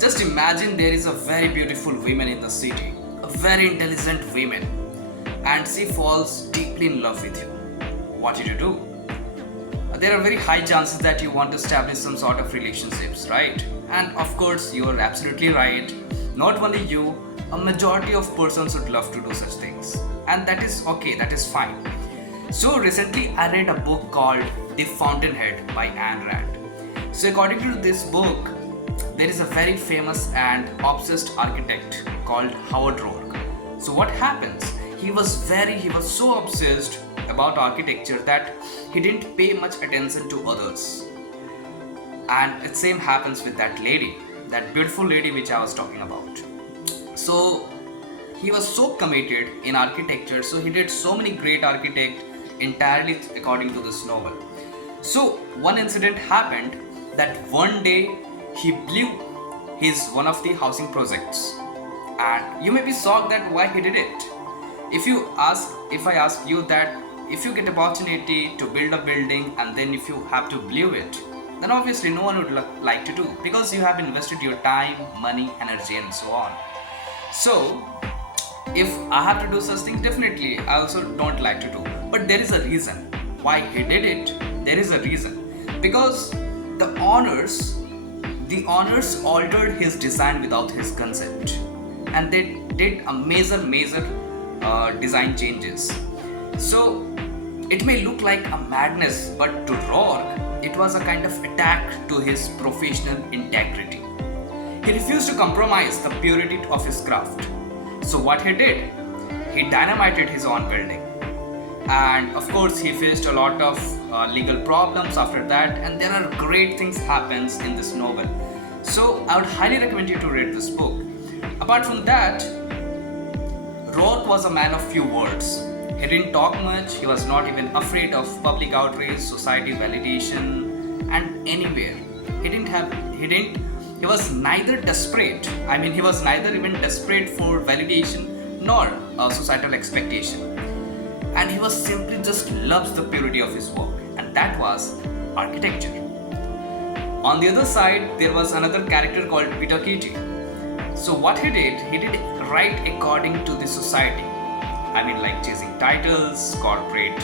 Just imagine there is a very beautiful woman in the city, a very intelligent woman, and she falls deeply in love with you. What did you do? There are very high chances that you want to establish some sort of relationships, right? And of course, you are absolutely right. Not only you, a majority of persons would love to do such things. And that is okay, that is fine. So recently I read a book called The Fountainhead by Ayn Rand. So according to this book, there is a very famous and obsessed architect called Howard Roark. So what happens? He was so obsessed about architecture that he didn't pay much attention to others. And it same happens with that lady, that beautiful lady which I was talking about. So he was so committed in architecture, so he did so many great architect entirely according to this novel. So one incident happened that one day he blew one of the housing projects, and you may be shocked that why he did it. If I ask you that if you get opportunity to build a building and then if you have to blow it, then obviously no one would like to do, because you have invested your time, money, energy and so on. So if I have to do such things, definitely I also don't like to do. But there is a reason why he did it. There is a reason. Because the owners altered his design without his consent. And they did a major design changes. So it may look like a madness, but to Roark, it was a kind of attack to his professional integrity. He refused to compromise the purity of his craft. So what he did? He dynamited his own building. And of course he faced a lot of legal problems after that, and there are great things happens in this novel. So I would highly recommend you to read this book. Apart from that, Roark was a man of few words. He didn't talk much, he was not even afraid of public outrage, society validation, and anywhere. He was neither desperate, he was neither even desperate for validation nor societal expectation. And he was simply just loves the purity of his work, and that was architecture. On the other side, there was another character called Peter Keating. So what he did right according to the society. Like chasing titles, corporate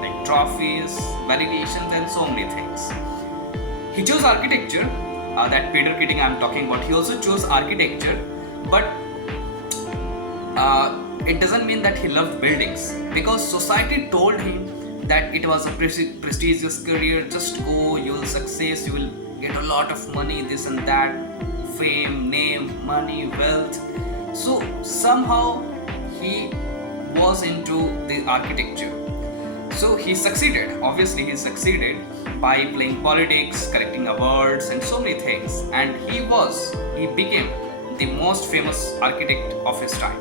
like trophies, validations, and so many things. He chose architecture. That Peter Keating I'm talking about, he also chose architecture, but it doesn't mean that he loved buildings, because society told him that it was a prestigious career. Just go, you will success, you will get a lot of money, this and that, fame, name, money, wealth. So somehow he was into the architecture. So he succeeded. Obviously he succeeded by playing politics, collecting awards and so many things, and he became the most famous architect of his time.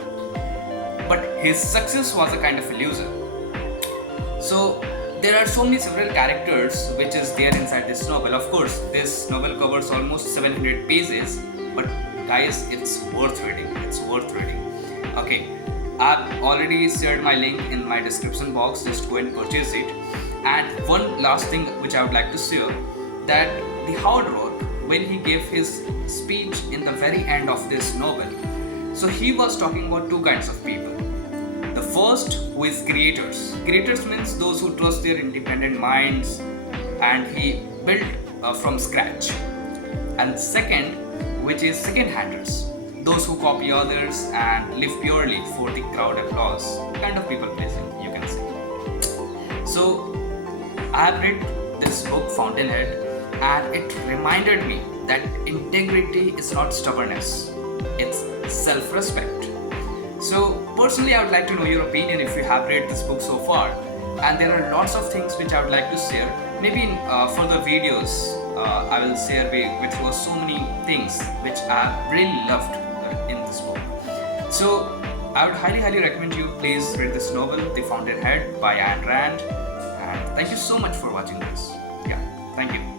But his success was a kind of illusion. So there are several characters which is there inside this novel. Of course, this novel covers almost 700 pages, but guys, it's worth reading. It's worth reading. Okay, I've already shared my link in my description box. Just go and purchase it. And one last thing which I would like to share, that the Howard Roark, when he gave his speech in the very end of this novel, so he was talking about two kinds of people. The first, who is creators. Creators means those who trust their independent minds, and he built from scratch. And second, which is second-handers, those who copy others and live purely for the crowd applause, kind of people pleasing, you can say. So I have read this book Fountainhead, and it reminded me that integrity is not stubbornness, it's self-respect. So personally I would like to know your opinion if you have read this book so far, and there are lots of things which I would like to share. Maybe in further videos I will share with you so many things which I have really loved in this book. So I would highly recommend you please read this novel, The Fountainhead by Ayn Rand, and thank you so much for watching this. Yeah, thank you.